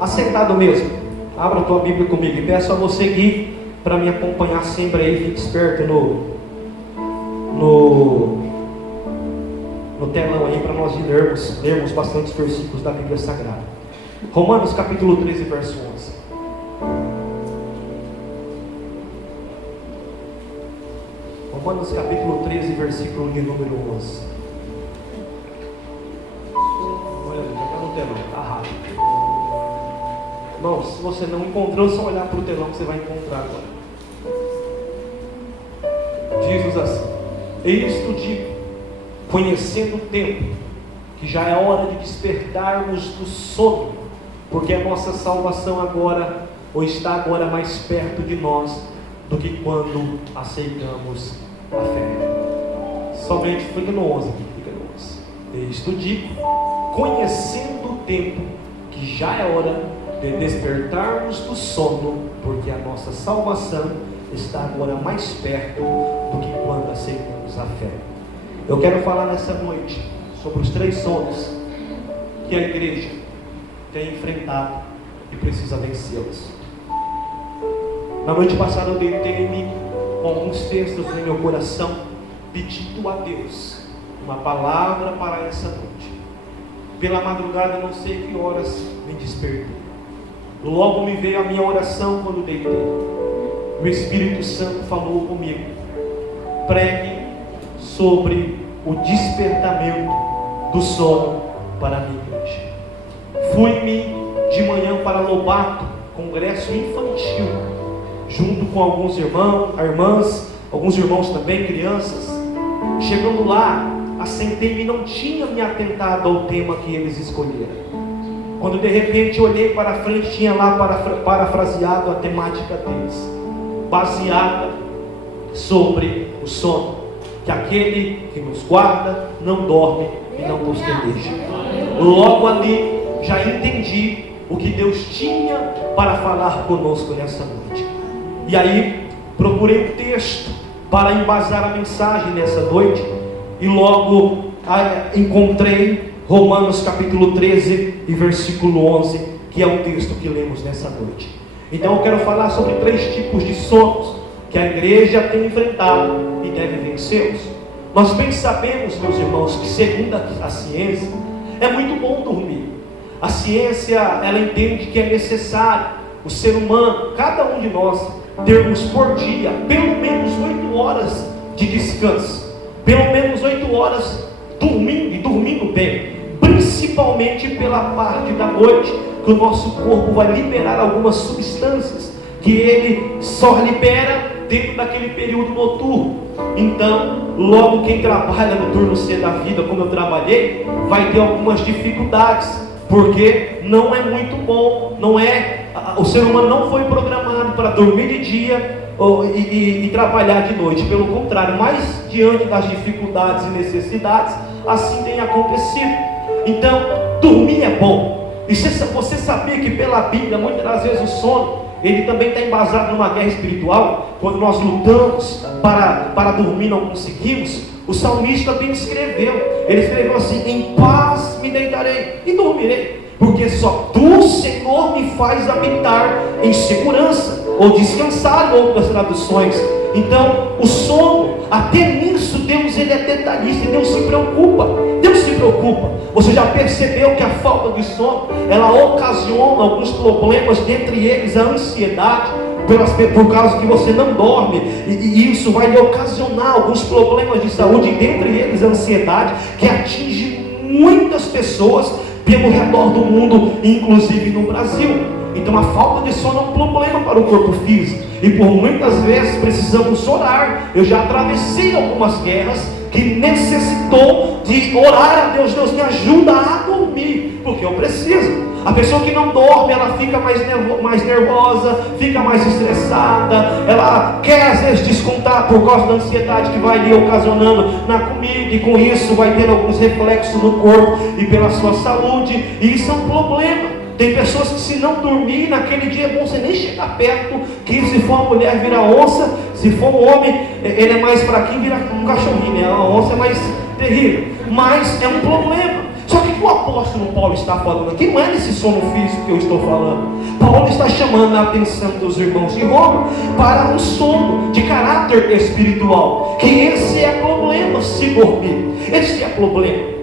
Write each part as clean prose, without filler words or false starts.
Assentado mesmo. Abra a tua Bíblia comigo e peço a você que para me acompanhar sempre aí, fique esperto no telão aí para nós lermos bastantes versículos da Bíblia Sagrada. Romanos capítulo 13, verso 11. Romanos capítulo 13, versículo de número 11. Olha, já está no telão, está rápido. Irmão, se você não encontrou, só olhar para o telão que você vai encontrar agora. Diz-nos assim: isto digo, conhecendo o tempo, que já é hora de despertarmos do sono, porque a nossa salvação agora, ou está agora mais perto de nós, do que quando aceitamos a fé. Somente fica no 11 aqui, fica no 11. Isto digo, conhecendo o tempo, que já é hora de despertarmos do sono, porque a nossa salvação está agora mais perto do que quando aceitamos a fé. Eu quero falar nessa noite sobre os 3 sonos que a igreja tem enfrentado e precisa vencê-los. Na noite passada eu deitei-me com alguns textos no meu coração, pedindo a Deus uma palavra para essa noite. Pela madrugada, não sei que horas, me despertei. Logo me veio a minha oração quando deitei. O Espírito Santo falou comigo: pregue sobre o despertamento do sono para a minha igreja. Fui-me de manhã para Lobato, congresso infantil, junto com alguns irmãs, alguns irmãos também, crianças. Chegando lá, assentei-me e não tinha me atentado ao tema que eles escolheram. Quando de repente olhei para a frente, tinha lá parafraseado a temática deles, baseada sobre o sono, que aquele que nos guarda não dorme e não posteja. Logo ali já entendi o que Deus tinha para falar conosco nessa noite. E aí procurei um texto para embasar a mensagem nessa noite, e logo encontrei Romanos capítulo 13 e versículo 11, que é o texto que lemos nessa noite. Então eu quero falar sobre 3 tipos de sonos que a igreja tem enfrentado e deve vencê-los. Nós bem sabemos, meus irmãos, que segundo a ciência, é muito bom dormir. A ciência, ela entende que é necessário o ser humano, cada um de nós, termos por dia pelo menos 8 horas de descanso, pelo menos 8 horas dormindo e dormindo bem, principalmente pela parte da noite, que o nosso corpo vai liberar algumas substâncias que ele só libera dentro daquele período noturno. Então, logo quem trabalha no turno C da vida, como eu trabalhei, vai ter algumas dificuldades, porque não é muito bom, o ser humano não foi programado para dormir de dia e trabalhar de noite. Pelo contrário, mas diante das dificuldades e necessidades, assim tem acontecido. Então, dormir é bom. E você sabia que pela Bíblia, muitas das vezes o sono, ele também está embasado numa guerra espiritual. Quando nós lutamos para dormir, não conseguimos. O salmista bem escreveu. Ele escreveu assim: em paz me deitarei e dormirei, porque só tu, Senhor, me faz habitar em segurança, ou descansar, em outras traduções. Então, o sono, até nisso, Deus ele é detalhista e Deus se preocupa. Deus se preocupa. Você já percebeu que a falta de sono, ela ocasiona alguns problemas, dentre eles a ansiedade, por causa que você não dorme, e isso vai lhe ocasionar alguns problemas de saúde, dentre eles a ansiedade, que atinge muitas pessoas pelo redor do mundo, inclusive no Brasil. Então a falta de sono é um problema para o corpo físico, e por muitas vezes precisamos orar. Eu já atravessei algumas guerras que necessitou de orar a Deus: Deus me ajuda a dormir, porque eu preciso. A pessoa que não dorme, ela fica mais nervosa, fica mais estressada, ela quer às vezes descontar por causa da ansiedade que vai lhe ocasionando na comida, e com isso vai ter alguns reflexos no corpo e pela sua saúde, e isso é um problema. Tem pessoas que, se não dormir naquele dia, é bom você nem chegar perto, que se for uma mulher vira onça, se for um homem, ele é mais fraquinho, vira um cachorrinho, né? A onça é mais terrível, mas é um problema. Só que o apóstolo Paulo está falando aqui não é desse sono físico que eu estou falando. Paulo está chamando a atenção dos irmãos de Roma para um sono de caráter espiritual, que esse é problema se dormir, esse é problema.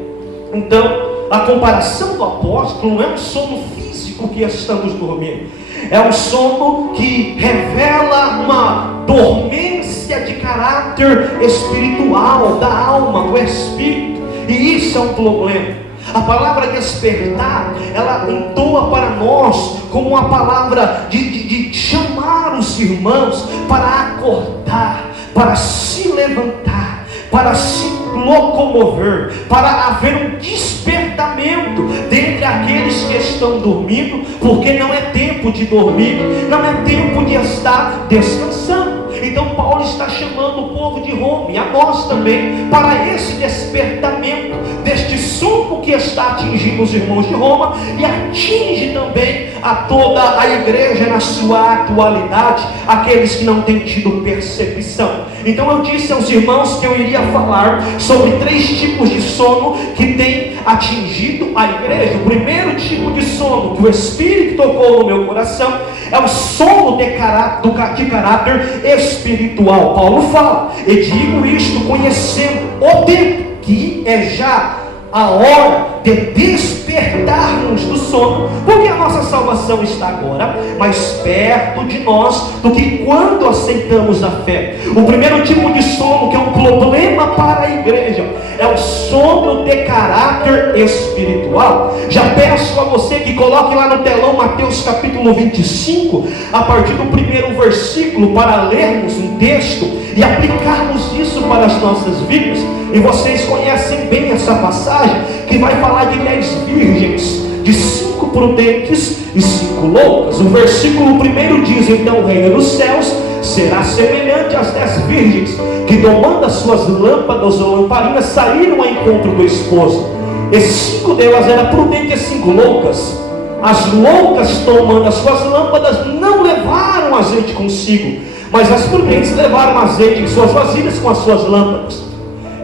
Então, a comparação do apóstolo não é um sono físico que estamos dormindo, é um sono que revela uma dormência de caráter espiritual, da alma, do espírito, e isso é um problema. A palavra despertar, ela entoa para nós como uma palavra de chamar os irmãos para acordar, para se levantar, para se locomover, para haver um despertamento dentre aqueles que estão dormindo, porque não é tempo de dormir, não é tempo de estar descansando. Então Paulo está chamando o povo de Roma e a nós também para esse despertamento deste sono que está atingindo os irmãos de Roma e atinge também a toda a igreja na sua atualidade, aqueles que não têm tido percepção. Então eu disse aos irmãos que eu iria falar sobre 3 tipos de sono que têm atingido a igreja. O primeiro tipo de sono que o Espírito tocou no meu coração é o sono de caráter espiritual. Paulo fala, e digo isto conhecendo o tempo, que é já a hora de despertarmos do sono, porque a nossa salvação está agora mais perto de nós do que quando aceitamos a fé. O primeiro tipo de sono, que é um problema para a igreja, é o sono de caráter espiritual. Já peço a você que coloque lá no telão Mateus capítulo 25, a partir do primeiro versículo, para lermos um texto e aplicarmos isso para as nossas vidas. E vocês conhecem bem essa passagem, que vai falar de 10 virgens, de 5 prudentes e 5 loucas. O versículo 1 diz: então o reino dos céus será semelhante às 10 virgens, que tomando as suas lâmpadas ou lamparinas, saíram ao encontro do esposo. E 5 delas eram prudentes e 5 loucas. As loucas, tomando as suas lâmpadas, não levaram azeite consigo, mas as prudentes levaram azeite em suas vasilhas com as suas lâmpadas.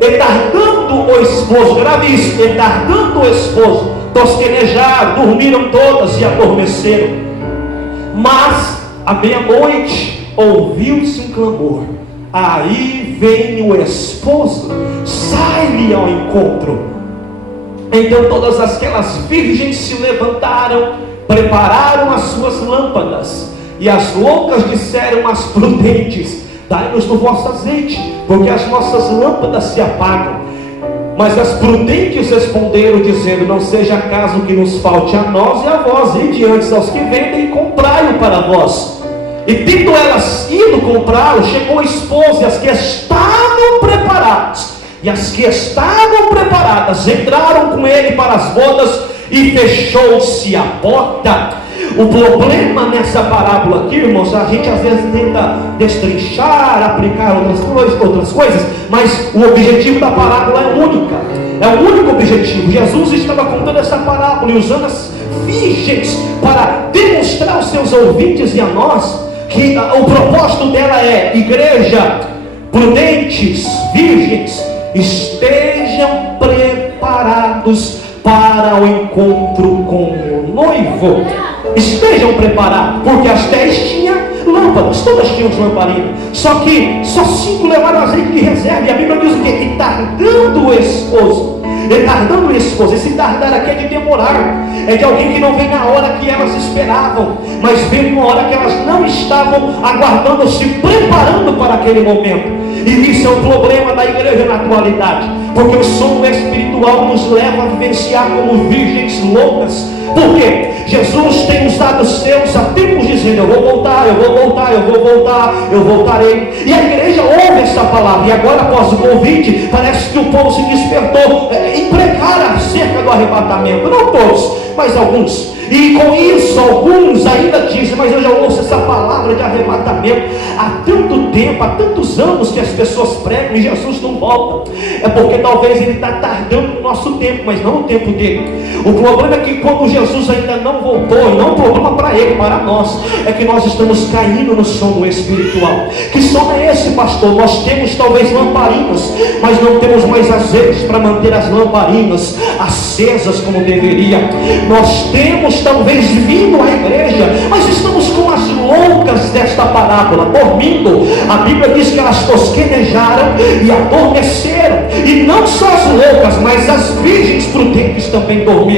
E tardando o esposo, grave isso, e tardando o esposo, tosquenejaram, dormiram todas e adormeceram. Mas à meia-noite ouviu-se um clamor: aí vem o esposo, sai-lhe ao encontro. Então todas aquelas virgens se levantaram, prepararam as suas lâmpadas, e as loucas disseram às prudentes: dai-nos do vosso azeite, porque as nossas lâmpadas se apagam. Mas as prudentes responderam, dizendo: não seja caso que nos falte a nós e a vós, e diante aos que vendem, e comprai-o para vós. E tendo elas ido comprá-lo, chegou o esposo, e as que estavam preparadas, entraram com ele para as bodas, e fechou-se a porta. O problema nessa parábola aqui, irmãos, a gente às vezes tenta destrinchar, aplicar outras coisas, mas o objetivo da parábola é única, é o único objetivo. Jesus estava contando essa parábola e usando as virgens para demonstrar aos seus ouvintes e a nós que o propósito dela é: igreja, prudentes, virgens, estejam preparados para o encontro com o noivo. Estejam preparados, porque as 10 tinham lâmpadas, todas tinham lamparinas, só 5 levaram azeite de reserva. E a Bíblia diz o quê? E tardando o esposo. Esse tardar aqui é de demorar, é de alguém que não vem na hora que elas esperavam, mas vem uma hora que elas não estavam aguardando, se preparando para aquele momento. E isso é um problema da igreja na atualidade, porque o sono espiritual nos leva a vivenciar como virgens loucas. Por quê? Jesus tem usado os seus há tempos dizendo: eu vou voltar, eu voltarei. E a igreja ouve essa palavra, e agora após o convite, parece que o povo se despertou em pregar acerca do arrebatamento. Não todos, mas alguns. E com isso alguns ainda dizem: mas eu já ouço essa palavra de arrebatamento há tanto tempo, há tantos anos que as pessoas pregam e Jesus não volta. É porque talvez ele está tardando o nosso tempo, mas não o tempo dele. O problema é que quando Jesus ainda não voltou, e não é um problema para ele, para nós, é que nós estamos caindo no sono espiritual. Que sono é esse, pastor? Nós temos talvez lamparinas, mas não temos mais azeite para manter as lamparinas acesas como deveria. Nós temos talvez vindo à igreja, mas estamos como as loucas desta parábola, dormindo. A Bíblia diz que elas tosquenejaram e adormeceram. E não só as loucas, mas as virgens prudentes também dormiram.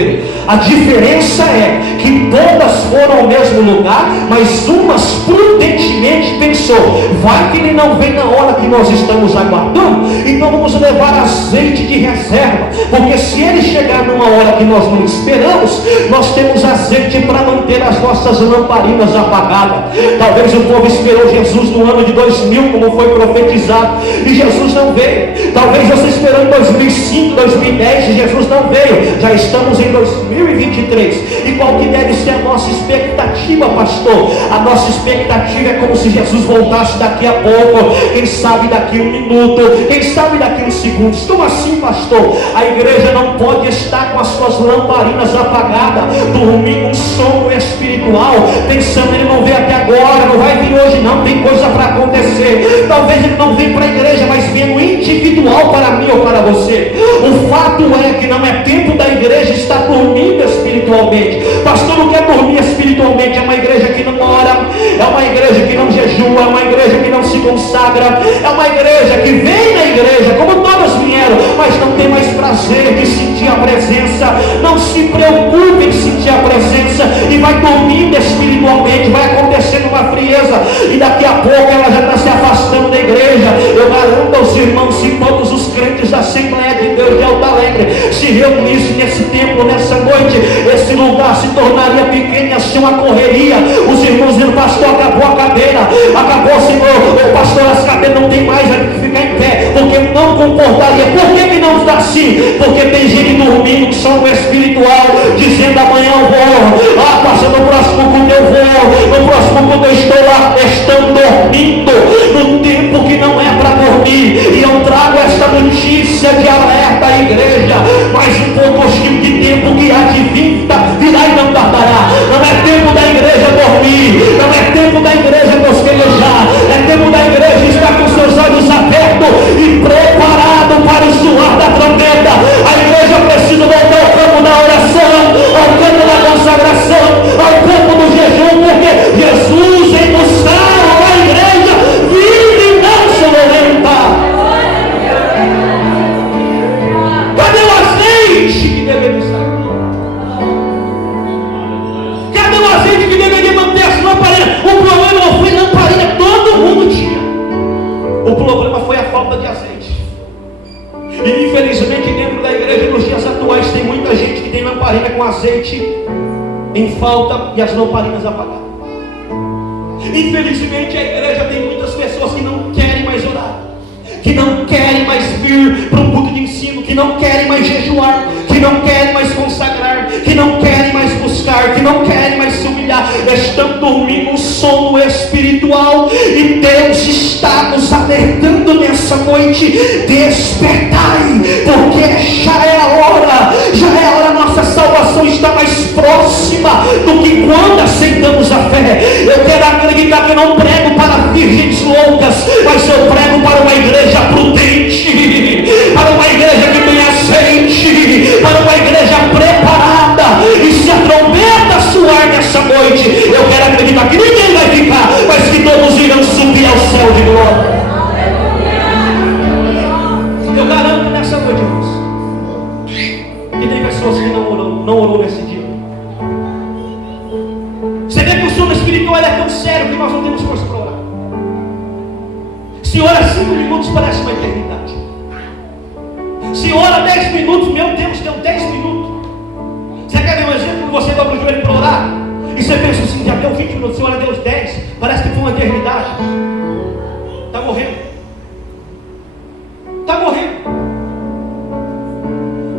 A diferença é que todas foram ao mesmo lugar, mas umas prudentemente pensou: vai que ele não vem na hora que nós estamos aguardando, então vamos levar azeite de reserva, porque se ele chegar numa hora que nós não esperamos, nós temos azeite para manter as nossas lamparinas apagadas. Talvez o povo esperou Jesus no ano de 2000, como foi profetizado, e Jesus não veio. Talvez você esperou em 2005, 2010 e Jesus não veio. Já estamos em 2023. E qual que deve ser a nossa expectativa, pastor? A nossa expectativa é como se Jesus voltasse daqui a pouco. Quem sabe daqui um minuto, quem sabe daqui uns segundos. Como assim, pastor? A igreja não pode estar com as suas lamparinas apagadas, dormindo um sono espiritual, pensando: ele não veio até agora, não vai vir hoje não, tem coisa para acontecer. Talvez ele não venha para a igreja, mas venha no individual para mim ou para você. O fato é que não é tempo da igreja estar dormindo espiritualmente. Pastor, não quer dormir espiritualmente. É uma igreja que não ora, é uma igreja que não jejua, é uma igreja que não se consagra, é uma igreja que vem na igreja como todas vieram, mas não tem mais prazer de sentir a presença, não se preocupe em sentir a presença, e vai dormindo espiritualmente, vai acontecendo uma frieza, e daqui a pouco ela já está se afastando da igreja. Eu garanto aos irmãos, se todos os crentes da Assembleia de Deus de Alto Alegre se reunissem nesse templo, nessa noite, esse lugar se tornaria pequeno, ia ser uma correria. Os irmãos dizendo: pastor, acabou a cadeira, acabou, Senhor, o pastor, as cadeiras não tem mais, vai ter que ficar em pé, porque não comportaria. Por que não está assim? Porque tem gente dormindo, que sono espiritual, dizendo: amanhã eu vou, pastor, no próximo culto eu vou, no próximo culto eu estou lá. Estão dormindo no tempo que não é para dormir. E eu trago esta notícia de alerta à igreja: mais um pouquinho de tempo que há de vir, virá e não tardará. Não é tempo da igreja dormir, não é tempo da igreja tosquenejar, é tempo da igreja estar com seus olhos abertos e preparado para o soar da trombeta. A igreja precisa voltar ao campo da oração, ao campo da consagração, ao campo do jejum, porque Jesus embuçaram a igreja vive e não sonolenta. Cadê o azeite que deveria estar aqui? Cadê o azeite que deveria manter as lamparinas? O problema não foi lamparina, todo mundo tinha. O problema foi a falta de azeite. E infelizmente dentro da igreja nos dias atuais tem muita gente que tem lamparina com azeite em falta e as lamparinas apagadas. Infelizmente a igreja tem muitas pessoas que não querem mais orar, que não querem mais vir para um culto de ensino, que não querem mais jejuar, que não querem mais consagrar, que não querem mais buscar, que não querem mais se humilhar. Estão dormindo um sono espiritual, e Deus está nos alertando nessa noite: despertai, porque já é a hora, nossa salvação está mais próxima do que quando aceitamos a fé. Eu quero acreditar que eu não prego para virgens loucas, mas eu prego para uma igreja prudente, para uma igreja que tem azeite, para uma igreja preparada. E se a trombeta soar nessa noite, eu quero acreditar que ninguém vai ficar, mas que todos irão subir ao céu de glória. Eu garanto nessa noite, irmãos, que tem pessoas que não orou nesse dia. Você vê que o sono espiritual é tão sério que nós não temos força para orar. Se ora 5 minutos, parece uma eternidade. Se ora 10 minutos, meu Deus, deu 10 minutos. Você quer ver um exemplo? Você dobra o joelho para orar e você pensa assim: já deu 20 minutos, você ora, deu 10, parece que foi uma eternidade. Está morrendo. Está morrendo.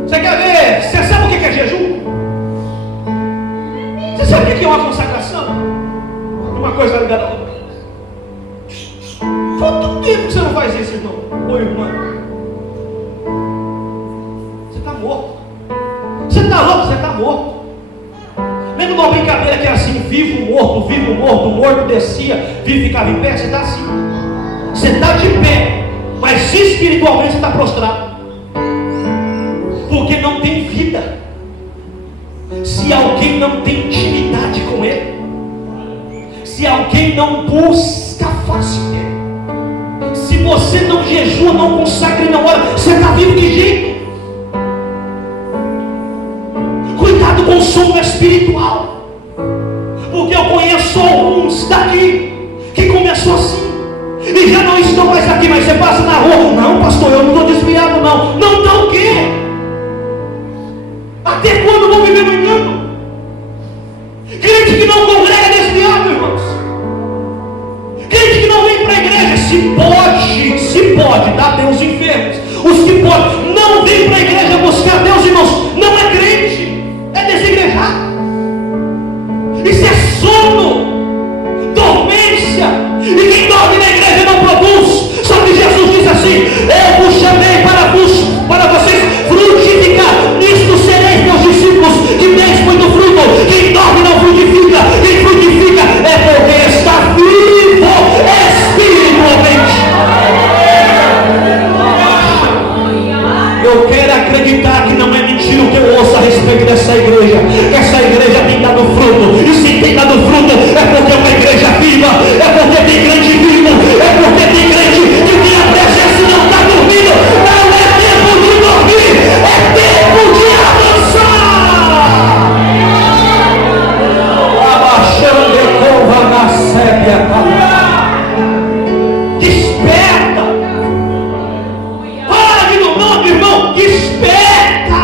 Você quer ver? Você sabe o que é jejum? que é uma consagração? Uma coisa ligada a outra. Quanto tempo você não faz isso, irmão? Ô irmã, você está morto. Você está louco, você está morto. Lembra de uma brincadeira que era assim: vivo, morto, morto descia, vivo ficava em pé? Você está assim. Você está de pé, mas espiritualmente você está prostrado. Porque não tem vida. Se alguém não tem intimidade com Ele, se alguém não busca a face dele, se você não jejua, não consagra e não ora, você está vivo de jeito. Cuidado com o sono espiritual, porque eu conheço alguns daqui que começou assim e já não estão mais aqui, mas você passa na rua: não, pastor, eu não estou desviado, não. Não estão o quê? Até quando vão viver no engano? Crente que não congrega desviado, irmãos. Crente que não vem para a igreja. Se pode, dá Deus enfermos. Os que podem, não vem para a igreja buscar Deus, irmãos. Não é crente, é desigrejado. Isso é sono, dormência. E quem dorme na igreja não produz. Só que Jesus disse assim: eu vos chamei para vocês frutificar. Nisto sereis meus discípulos, que deis muito fruto. Quem dorme não frutifica. Quem frutifica é porque está vivo espiritualmente. Eu quero acreditar que não é mentira o que eu ouço a respeito dessa igreja. Que essa igreja tem dado fruto. E se tem dado fruto, é porque é uma igreja viva. É porque tem crente vivo. É porque tem crente que tem a presença e não está dormindo. Não é tempo de dormir, é tempo de avançar. Abaixando a curva na sépia. Desperta. Para de nome, irmão. Desperta.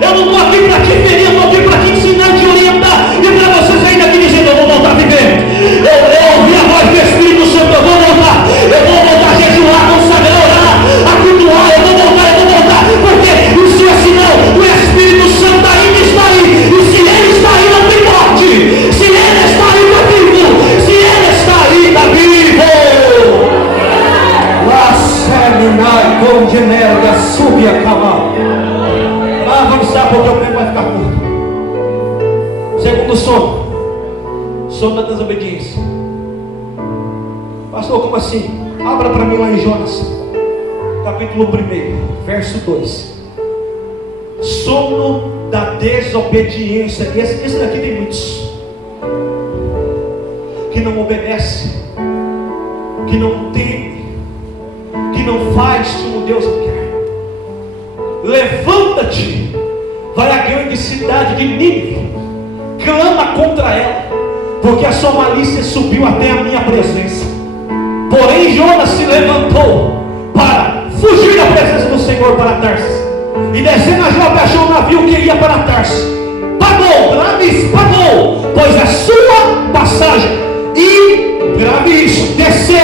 Eu não estou aqui para te ferir, eu estou aqui para te ensinar, te orientar. E para vocês ainda aqui dizendo: eu vou voltar a viver. Eu ouvi a voz do Espírito Santo: eu vou voltar. Eu vou voltar a jejuar, consagrar, orar, a cultuar. Eu vou voltar. Porque se é sinal, o Espírito Santo ainda está aí. E se Ele está aí, não tem morte. Se Ele está aí, está vivo. Se Ele está aí, está vivo. Lá seminai com de merda, sube a cavalo. Vai avançar porque o tempo vai ficar curto. Segundo sono da desobediência. Pastor, como assim? Abra para mim lá em Jonas, capítulo 1, verso 2. Sono da desobediência. Esse daqui tem muitos que não obedece, que não teme, que não faz como Deus quer. Levanta-te, vai à grande cidade de Nínive, clama contra ela, porque a sua malícia subiu até a minha presença. Porém Jonas se levantou para fugir da presença do Senhor para Tarsis, e descendo a Jope achou um navio que ia para Tarsis. Pagou, pois a sua passagem. E grave isso, desceu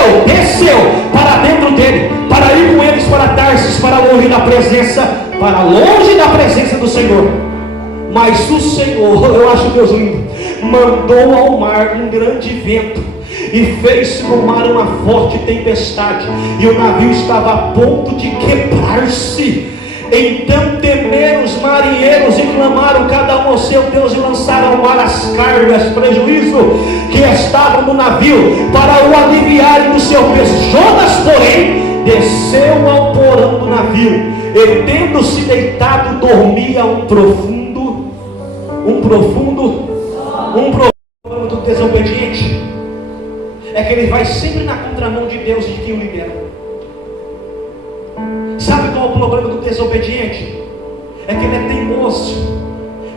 para dentro dele, para ir com eles para Tarsis, para longe da presença do Senhor. Mas o Senhor, eu acho Deus lindo, mandou ao mar um grande vento e fez no mar uma forte tempestade, e o navio estava a ponto de quebrar-se. Então temeram os marinheiros e clamaram cada um ao seu Deus, e lançaram ao mar as cargas, prejuízo que estavam no navio, para o aliviarem do seu peso. Jonas, porém, desceu ao porão do navio, e tendo-se deitado, dormia um profundo do desobediente é que ele vai sempre na contramão de Deus e de quem o libera. Sabe qual é o problema do desobediente? É que ele é teimoso.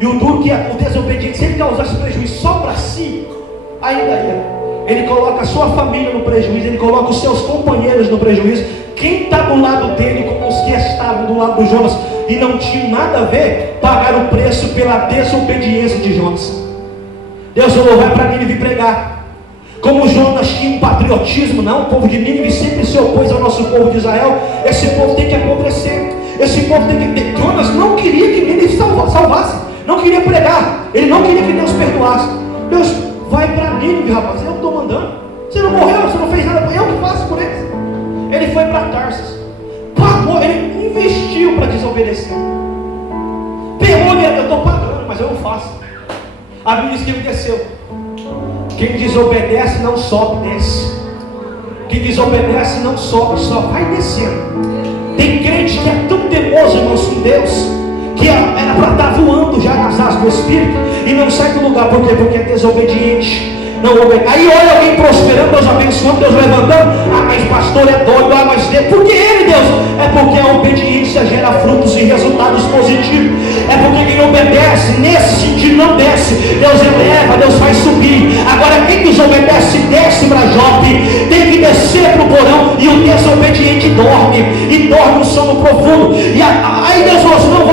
E o duro que é o desobediente, se ele causasse prejuízo só para si, ainda ia. Ele coloca a sua família no prejuízo, ele coloca os seus companheiros no prejuízo. Quem está do lado dele, como os que estavam do lado do Jonas e não tinham nada a ver, pagaram o preço pela desobediência de Jonas. Deus falou: vai para Nínive pregar. Como Jonas tinha um patriotismo, não, o povo de Nínive sempre se opôs ao nosso povo de Israel. Esse povo tem que apodrecer, esse povo tem que ter. Jonas não queria que Nínive salvasse, não queria pregar, ele não queria que Deus perdoasse. Deus, vai para Nínive, rapaz, eu estou mandando. Você não morreu, você não fez nada, eu que faço por eles. Ele foi para Tarsis, pagou, ele investiu para desobedecer. Pegou, eu estou pagando, mas eu não faço. A Bíblia diz que ele desceu. Quem desobedece não sobe, desce. Quem desobedece não sobe, só vai descendo. Tem crente que é tão teimoso, irmãos, com Deus, que era para estar voando já nas asas do Espírito e não sai do lugar. Por quê? Porque é desobediente. Não obedece. Aí olha alguém prosperando, Deus abençoando, Deus levantando. Ah, mas pastor é doido. Ah, mas por que ele, Deus? É porque a obediência gera frutos e resultados positivos. É porque quem obedece, nesse sentido, não desce. Deus eleva, Deus faz subir. Agora quem desobedece, desce para Jope. Tem que descer para o porão. E o desobediente dorme. E dorme um sono profundo. E aí Deus falou assim, não, eu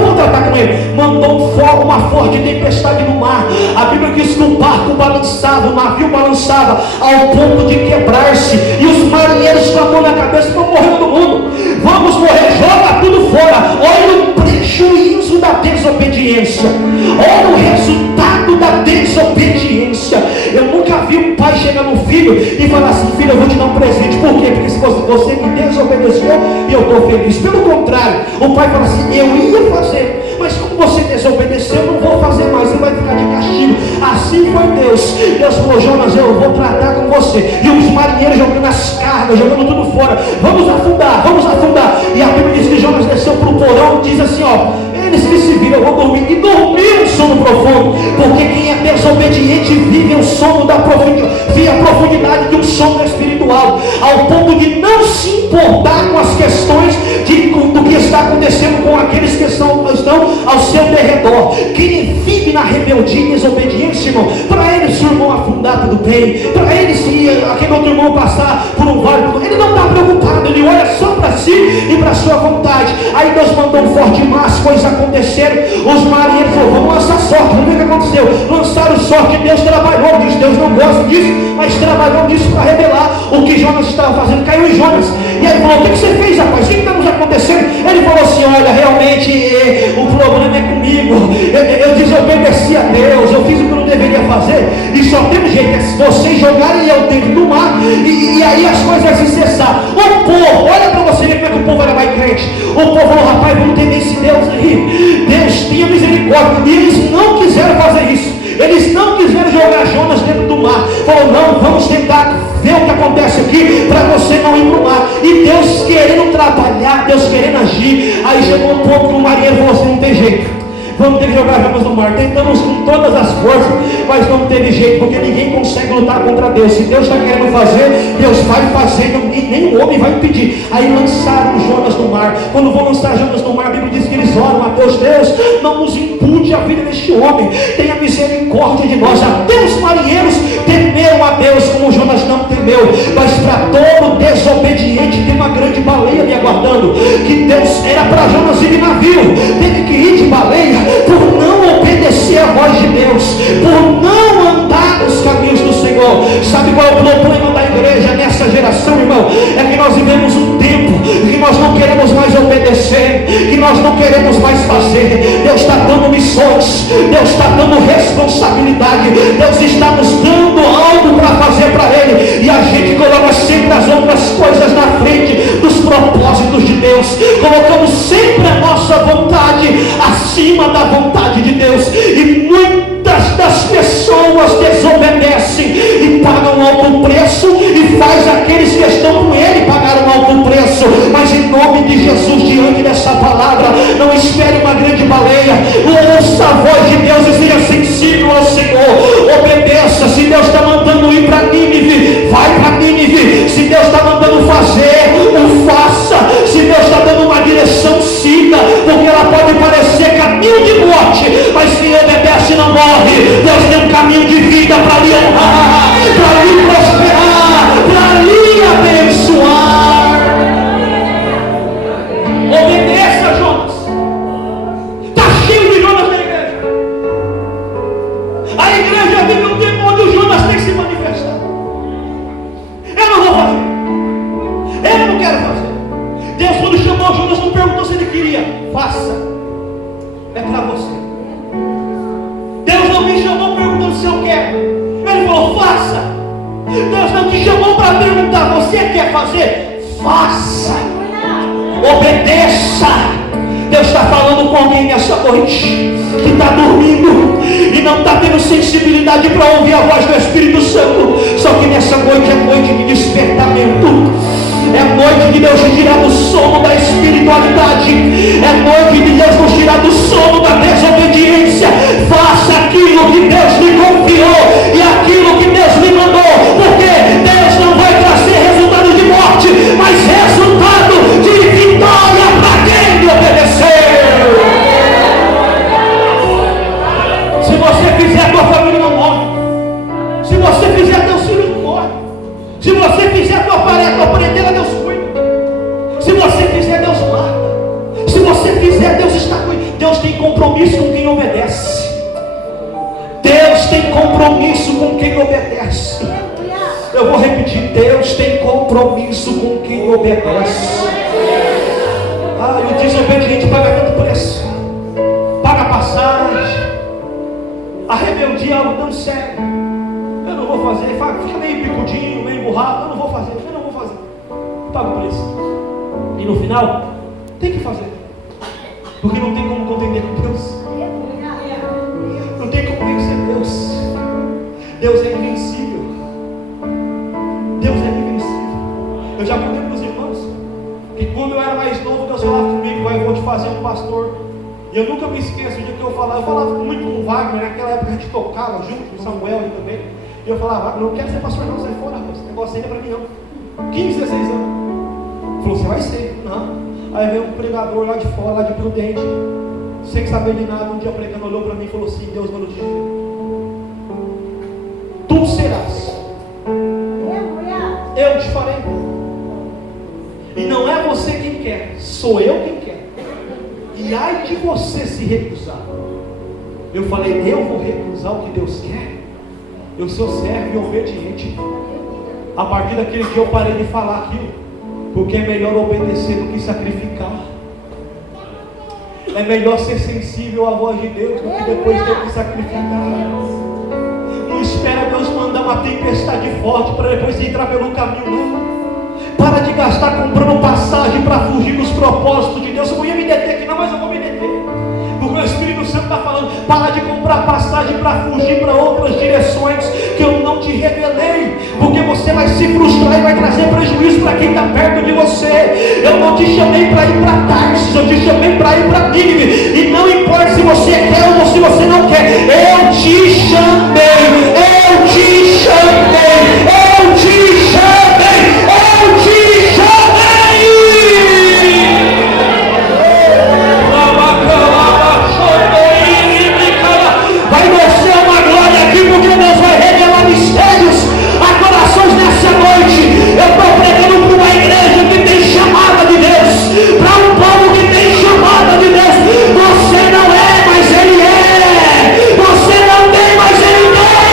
vou tratar com ele. Mandou uma forte tempestade no mar. A Bíblia diz que o barco balançava, o navio balançava ao ponto de quebrar-se. E os marinheiros com a mão na cabeça, estão morrendo do mundo. Vamos morrer, joga tudo fora. Olha o prejuízo da desobediência. Olha o resultado da desobediência. Eu nunca vi um pai chegar no filho e falar assim, filho, eu vou te dar um presente. Por quê? Porque se você me desobedeceu e eu estou feliz. Pelo contrário, o pai fala assim, eu ia fazer, mas como você desobedeceu, eu não vou fazer mais, você vai ficar de castigo. Assim foi Deus. Deus falou, Jonas, eu vou tratar com você. E os marinheiros jogando as cargas, jogando tudo fora. Vamos afundar, vamos afundar. E a Bíblia diz que Jonas desceu para o porão e diz assim, ó, eles que se viram, eu vou dormir. E dormiu um sono profundo. Porque quem é desobediente vive o sono da profundidade, vive a profundidade de um sono espiritual, ao ponto de não se importar com as questões do que está acontecendo com aqueles que estão ao seu derredor. Quem vive na rebeldia e desobediência, irmão, para ele, se o irmão afundar, tudo bem. Para ele, se aquele outro irmão passar por um vale, ele não está preocupado, ele olha só para si e para a sua vontade. Aí Deus mandou um forte mar, as coisas aconteceram. Os marinheiros falaram, vamos lançar sorte. Vamos ver o que aconteceu. Lançaram sorte, Deus trabalhou disso. Deus não gosta disso, mas trabalhou disso para revelar o que Jonas estava fazendo. Caiu em Jonas. E aí falou, o que você fez, rapaz? O que está nos acontecendo? Ele falou assim, olha, realmente o problema é comigo. Eu desobedeci a Deus, eu fiz o que eu não deveria fazer, e só tem um jeito, é se vocês jogarem eu dentro do mar, e aí as coisas vão se cessar. O povo, olha para você ver como é que o povo era mais crente. O povo falou, rapaz, vamos temer esse Deus aí. Deus tinha misericórdia. E eles não quiseram fazer isso. Eles não quiseram jogar Jonas dentro do mar. Falou, não, vamos tentar ver o que acontece aqui, para você não ir para o mar. E Deus querendo trabalhar, Deus querendo agir. Aí chegou um ponto que o marinheiro falou assim, não tem jeito, vamos ter que jogar Jonas no mar. Tentamos com todas as forças, mas não teve jeito, porque ninguém consegue lutar contra Deus. Se Deus está querendo fazer, Deus vai fazendo, e nem o homem vai impedir. Aí lançaram Jonas no mar. Quando vão lançar Jonas no mar, a Bíblia diz que eles oram a Deus, Deus, não nos impute a vida deste homem, tenha misericórdia de nós. Até os marinheiros temeram a Deus como Jonas não temeu. Mas para todo desobediente tem uma grande baleia me aguardando. Que Deus era para Jonas ir de navio, teve que ir de baleia por não obedecer a voz de Deus, por não andar nos caminhos do Senhor. Sabe qual é o problema da igreja nessa geração, irmão? É que nós vivemos um tempo que nós não queremos mais obedecer, que nós não queremos mais fazer. Deus está dando missões, Deus está dando responsabilidade, Deus está nos dando algo para fazer para Ele, e a gente coloca sempre as outras coisas na frente dos propósitos de Deus. Colocamos sempre a nossa vontade acima da vontade de Deus, e muitas das pessoas desobedecem e pagam alto preço, e faz aqueles que estão com Ele pagar um alto preço. Mas em nome de Jesus, diante dessa palavra, não espere uma grande baleia, ouça a voz de Deus e seja sensível ao Senhor, obedeça. Se Deus está mandando ir para Nínive, vai para Nínive. Se Deus está mandando fazer, o faça. Se Deus está dando uma direção, siga, porque ela pode parecer caminho de morte, mas quem obedece não morre. Deus tem um caminho de vida para lhe honrar, para lhe prosperar, para lhe abençoar. Obedeça, Jonas. Está cheio de Jonas na igreja. A igreja vive um tempo onde o Jonas tem que se manifestar. Eu não vou fazer, eu não quero fazer. Deus, quando chamou Jonas, não perguntou se ele queria. Faça, é para você. me chamou perguntando se eu quero. Ele falou, faça. Deus não te chamou para perguntar, você quer fazer? Faça. Obedeça. Deus está falando com alguém nessa noite que está dormindo e não está tendo sensibilidade para ouvir a voz do Espírito Santo. Só que nessa noite é noite de despertamento. É noite de Deus te tirar do sono da espiritualidade. É noite de Deus nos tirar do sono da desobediência. Faça aquilo que Deus lhe confiou e aquilo que Deus lhe mandou, porque Deus não vai trazer resultado de morte, mas resultado de vitória para quem lhe obedeceu. Se você fizer, tua família não morre. Se você fizer, teus filhos não morrem. Se você fizer, tua parentela, Deus cuida. Se você fizer, Deus guarda. Se você fizer, Deus está cuidando. Deus tem compromisso com quem obedece. Deus tem compromisso com quem obedece. Eu vou repetir, Deus tem compromisso com quem obedece. O desobediente paga tanto preço. Paga passagem. A rebeldia é algo tão sério. Eu não vou fazer. Fica meio picudinho, meio burrado. Eu não vou fazer. Paga o preço. E no final, tem que fazer. Porque não tem como contender com Deus. Não tem como vencer Deus. Deus é invencível. Deus é invencível. Eu já contei para os irmãos que quando eu era mais novo, Deus falava comigo, eu vou te fazer um pastor. E eu nunca me esqueço do dia que eu falava muito com o Wagner, naquela época a gente tocava junto com o Samuel e também. E eu falava, Wagner, não quero ser pastor não, sai fora, esse negócio ainda é para mim não. 15, 16 anos. Ele falou, você vai ser? Não. Aí veio um pregador lá de fora, lá de Prudente, sem saber de nada, um dia pregando, olhou para mim e falou assim, Deus mandou te dizer, tu serás, eu te farei. E não é você quem quer, sou eu quem quer. E ai de você se recusar. Eu falei, eu vou recusar o que Deus quer? Eu sou servo e obediente. A partir daquele dia eu parei de falar aquilo, porque é melhor obedecer do que sacrificar. É melhor ser sensível à voz de Deus do que depois ter que sacrificar. Não espera Deus mandar uma tempestade forte para depois entrar pelo caminho, não. Para de gastar comprando passagem para fugir dos propósitos de Deus. Eu não ia me deter aqui não, mas eu vou me deter. Porque o Espírito Santo está falando, para de comprar passagem para fugir para outras direções que eu não te revelei. Porque você vai se frustrar e vai trazer prejuízo para quem está perto de você. Eu não te chamei para ir para Tarsis, eu te chamei para ir para Nínive. E não importa se você quer ou se você não quer, eu te chamei, eu te chamei, eu te chamei, eu te chamei. Vai descer uma glória aqui, porque Deus vai revelar mistérios a corações nessa noite. Eu estou pregando para uma igreja que tem chamada de Deus, para um povo que tem chamada de Deus. Você não é, mas Ele é. Você não tem, mas Ele tem.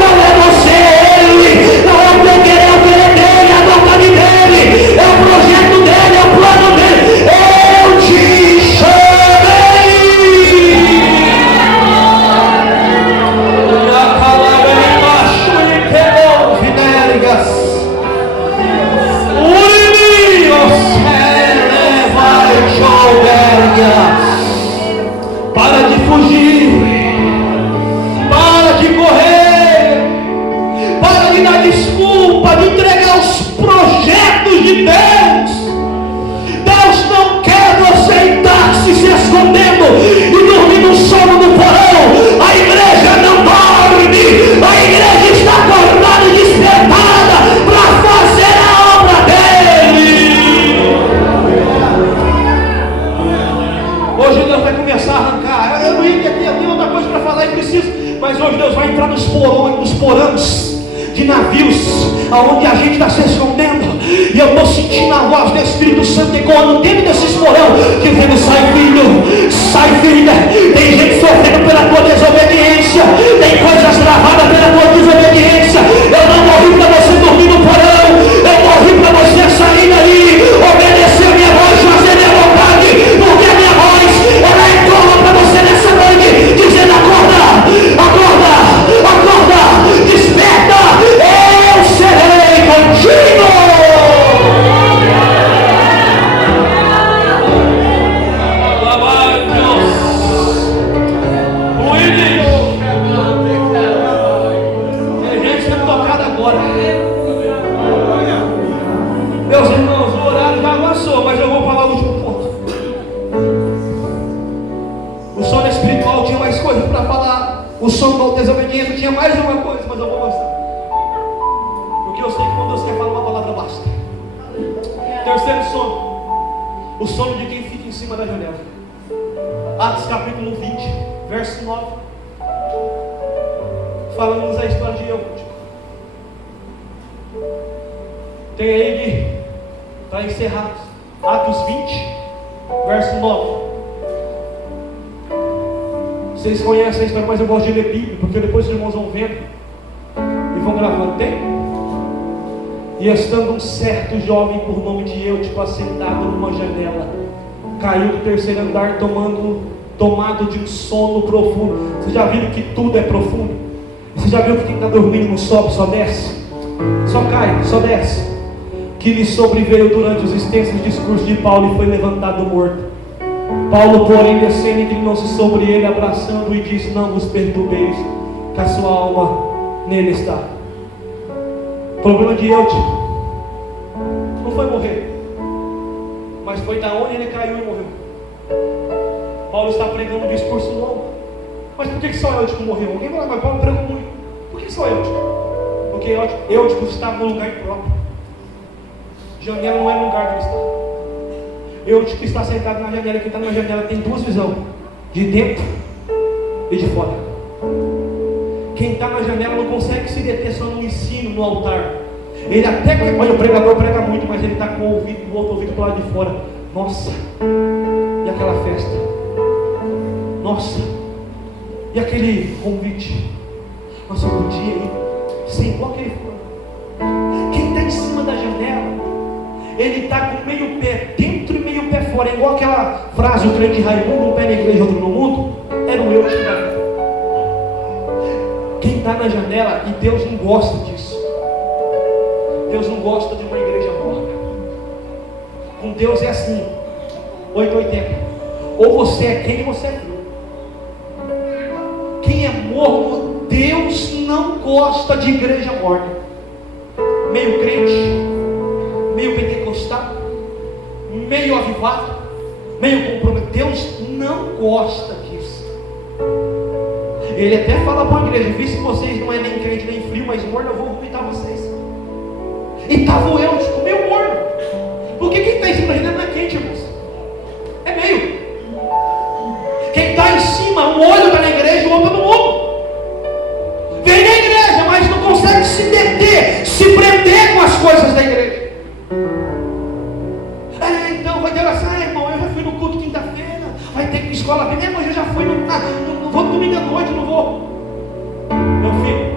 Não é você, é Ele. Não é o teu querer, é o querer dEle, é a vontade dEle, é o projeto dEle, é o plano dEle. Eu te chamei. Para de fugir, para de correr, para de dar desculpa, de entregar os projetos de Deus. Deus não quer você estar se escondendo e dormir no sono do porão. A igreja não dorme, a igreja está acordada e despertada para fazer a obra dEle. Hoje Deus vai começar a arrancar. Eu não ia ter outra coisa para falar e preciso, mas hoje Deus vai entrar nos porões de navios, aonde a gente está se escondendo, e eu estou sentindo a voz do Espírito Santo ecoando dentro desses porão, dizendo, sai filho, sai filha. Tem gente sofrendo pela tua desobediência, tem coisas travadas pela tua desobediência. Eu não morri para você dormir no porão, eu morri para você sair daí, obedecer a minha voz, fazer a minha vontade, porque a minha voz, ela ecoa para você nessa noite, dizendo, acorda, acorda. tinha mais uma coisa, mas eu vou avançar. Porque eu sei que quando Deus quer falar uma palavra, basta. Terceiro sono. O sono de quem fica em cima da janela. Atos capítulo 20, verso 9. Falamos a história de Eutico. Tem aí para encerrar. Atos 20, verso 9. Vocês conhecem a história, mas eu gosto de ler Bíblia, porque depois os irmãos vão vendo e vão gravando. Tem? E estando um certo jovem por nome de Eutico assentado numa janela, caiu do terceiro andar tomado de um sono profundo. Vocês já viram que tudo é profundo? Você já viu que quem está dormindo não sobe, só desce? Só cai, só desce. Que lhe sobreveio durante os extensos discursos de Paulo e foi levantado morto. Paulo, porém, descendo, inclinou-se sobre ele, abraçando-o e disse: não vos perturbeis, que a sua alma nele está. O problema de Eutico não foi morrer, mas foi da onde ele caiu e morreu. Paulo está pregando um discurso longo. Mas por que só Eutico morreu? Alguém fala, mas Paulo pregou muito. Por que só Eutico? Porque Eutico estava no lugar impróprio. Janela não é o lugar que ele está. Eutico está sentado na janela. Quem está na janela tem duas visões: de dentro e de fora. Quem está na janela não consegue se deter só no ensino, no altar. Ele até que, olha, o pregador prega muito, mas ele está com o outro ouvido para o lado de fora. Nossa, e aquela festa? Nossa, e aquele convite? Nossa, eu podia ir sem qualquer forma. Quem está em cima da janela, ele está com meio pé dentro e meio pé fora. É igual aquela frase, o crente Raimundo, um pé na igreja, outro no mundo. Era o Eutico da vida. Quem está na janela, e Deus não gosta disso. Deus não gosta de uma igreja morna. Com Deus é assim, 880. Ou você é quem você é frio. Quem é morno, Deus não gosta de igreja morna. Meio crente, meio pentecostal, meio avivado, meio comprometido. Deus não gosta disso. Ele até fala para a igreja: vi se vocês não é nem crente nem frio, mas morno, eu vou vomitar vocês. E estava o Eutico meio morno. Porque quem está em cima da janela não é quente, irmãos. É meio. Quem está em cima, um olho está na igreja, o outro no mundo. Vem na igreja, mas não consegue se deter, se prender com as coisas da igreja. Então vai ter oração, irmão. Eu já fui no culto quinta-feira. Vai ter que ir escola bíblica. Irmão, eu já fui não vou domingo à noite, não vou. Meu filho,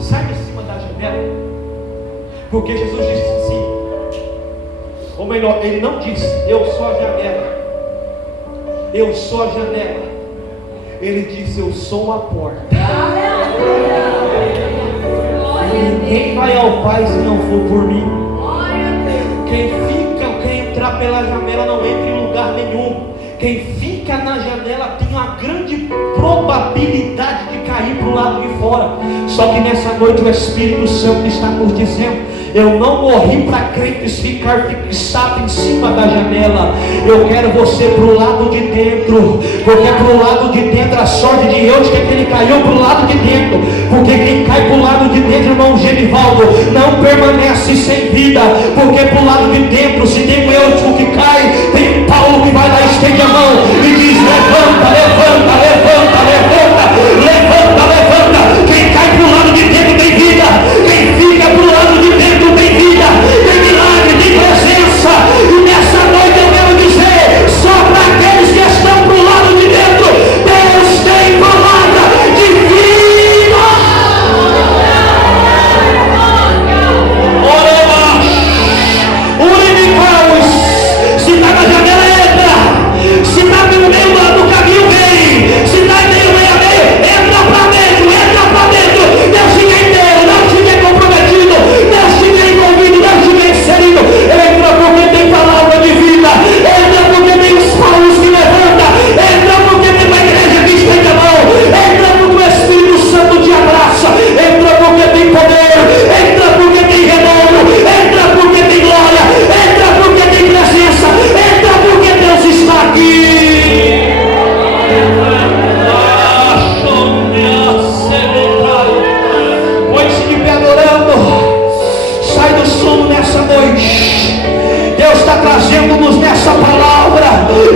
sai de cima da janela. Porque Jesus disse assim, ou melhor, ele não disse: eu sou a janela. Eu sou a janela. Ele disse: eu sou a porta. Ninguém vai ao Pai se não for por mim. Quem entrar pela janela não entra em lugar nenhum. Quem fica na janela tem uma grande probabilidade de cair para o lado de fora. Só que nessa noite o Espírito Santo está nos dizendo: eu não morri para crentes ficar fixado em cima da janela. Eu quero você para o lado de dentro. Porque para o lado de dentro, a sorte de Eutico é que ele caiu para o lado de dentro. Porque quem cai para o lado de dentro, irmão Genivaldo, não permanece sem vida. Porque para o lado de dentro, se tem um Eutico que cai, tem um Paulo que vai lá, estende a mão e diz: levanta, levanta, levanta, levanta, levanta, levanta. Quem cai para o lado de dentro tem vida. Quem fica para o lado de dentro tem vida, tem milagre, tem presença. E nessa noite eu quero dizer: só para aqueles que estão para o lado de dentro, Deus tem palavra de vida. Oremos, se está na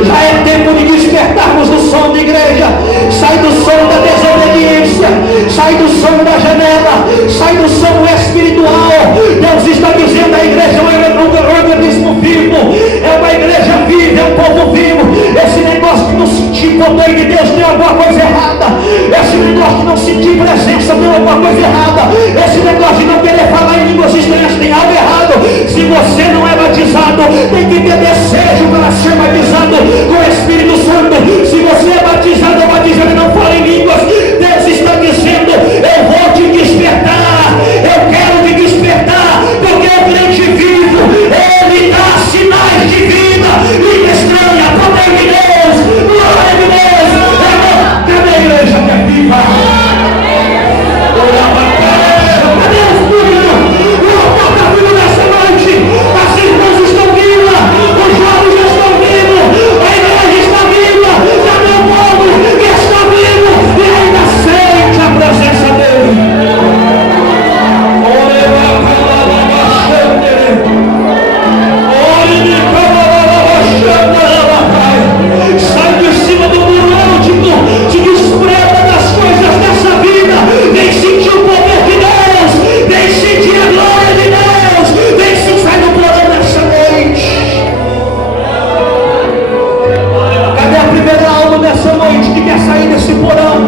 Já é tempo de despertarmos do sono de igreja. Sai do sono da desobediência, sai do sono da janela, sai do sono espiritual. Deus está dizendo: a igreja é um organismo vivo, é uma igreja viva, é um povo vivo. Esse negócio de não sentir poder de Deus tem alguma coisa errada. Esse negócio de não sentir presença tem alguma coisa errada. Esse negócio de não querer falar em línguas estranhas tem algo errado. Se você não é batizado, tem que ter desejo para ser batizado com o Espírito Santo. Se você é batizado ou batizado e não fala em línguas, Deus está dizendo: eu vou te despertar, eu quero te despertar, porque o crente vivo, ele dá sinais de vida, vida estranha, poder de Deus, glória de Deus. Cadê a igreja que é viva? Cadê o Espírito? O altar está vindo nessa noite, as irmãs estão vivas, os jovens estão vivos, a igreja está viva, já meu povo está vivo e ainda sente a presença dele. Sai de cima do muro áltico, te desprenda das coisas dessa vida, vem sentir o poder de Deus, vem sentir a glória de Deus, vem sentir, sai do poder dessa noite. Cadê a primeira alma dessa noite que quer sair desse porão,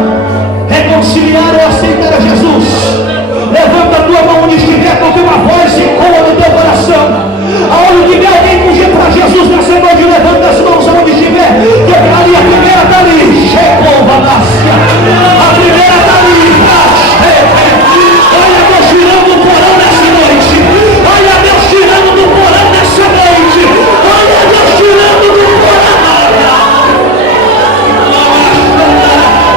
reconciliar ou aceitar a Jesus? Levanta a tua mão onde estiver, porque uma voz ecoa no teu coração. Aonde tiver alguém fugir para Jesus nessa noite, levanta as mãos aonde estiver, que ali, a primeira está ali, a primeira está ali. Olha Deus tirando o porão nessa noite, olha Deus tirando do porão nessa noite, olha Deus tirando do porão.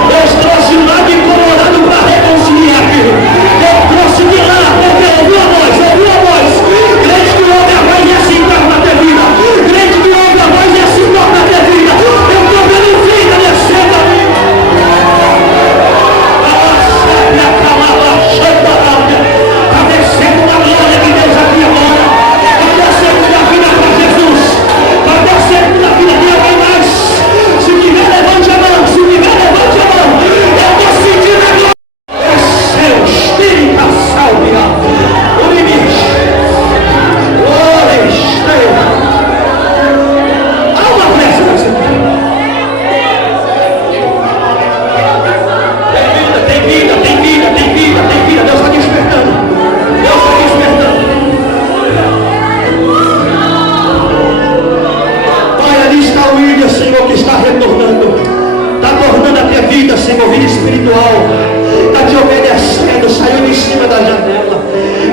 Deus trouxe lá de Colorado para reconciliar, filho. Deus trouxe de lá, porque ouviu a voz. Crente que ouve a voz e assim torna a ter vida. Crente que ouve a voz e assim torna a ter vida. Eu estou vendo vida descendo a mim. Está descendo a glória de Deus aqui agora. Está descendo da vida para Jesus. Está descendo da vida de alguém mais. Se tiver, levante a mão. Se tiver, levante a mão. Eu estou sentindo a glória. Desceu, espírita, salvia. O limite. Há uma presença aqui. Tem vida. Deus está despertando. Pai, ali está o William, Senhor, que está retornando. Está tornando a ter vida, Senhor, vida espiritual. Está te obedecendo, saiu de cima da janela.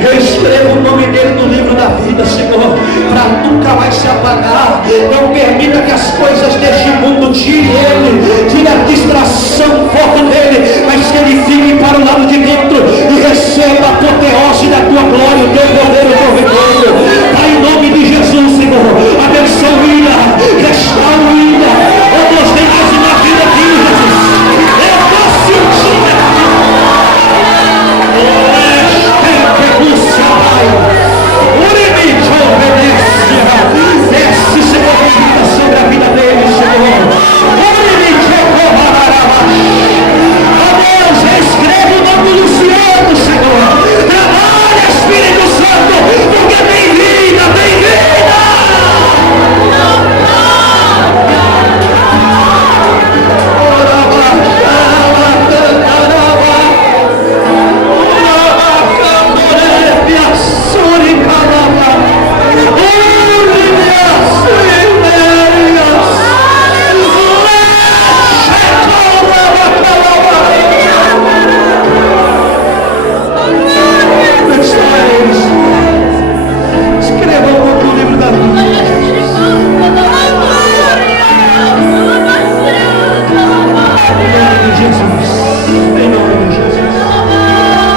Eu escrevo o nome dele no livro da vida, Senhor, para nunca mais se apagar. Não permita que as coisas deste mundo tirem ele, tire a distração, foco nele, mas que ele fique para o lado de dentro e receba a apoteose da tua glória, o teu poder, o teu retorno. Pai, em nome de Jesus, Senhor, abençoe-a, restaure-a. Oh Deus, tem mais uma vida aqui, Jesus. Eu estou sentindo aqui. Desce, Senhor, vida sobre a vida dele, Senhor. Oh Deus, escreve o nome do Luciano, Senhor. Trabalha, Espírito Santo, porque tem vida, tem vida. Escreva o nome do livro da vida. Em nome de Jesus.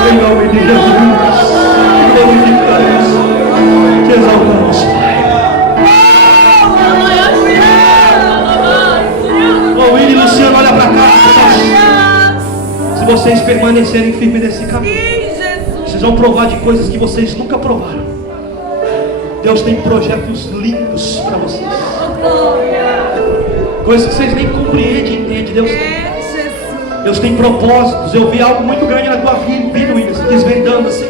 Em nome de Jesus. Glorificamos. Te exaltamos, Pai. Ô William e Luciano, olha para cá. Se vocês permanecerem firmes nesse caminho, vocês vão provar de coisas que vocês nunca provaram. Deus tem projetos lindos para vocês. coisas que vocês nem compreendem, entendem. Deus tem propósitos. Eu vi algo muito grande na tua vida, William, se desvendando assim,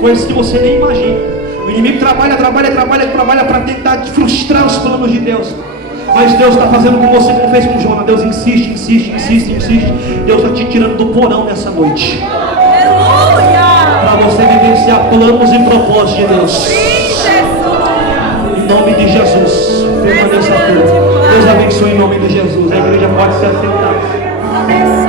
coisas que você nem imagina. O inimigo trabalha para tentar frustrar os planos de Deus. Mas Deus está fazendo com você como fez com Jonas. Deus insiste. Deus está te tirando do porão nessa noite. Para você vivenciar planos e propósitos de Deus. Em nome de Jesus. Permaneça firme. Deus abençoe em nome de Jesus. A igreja pode se assentar.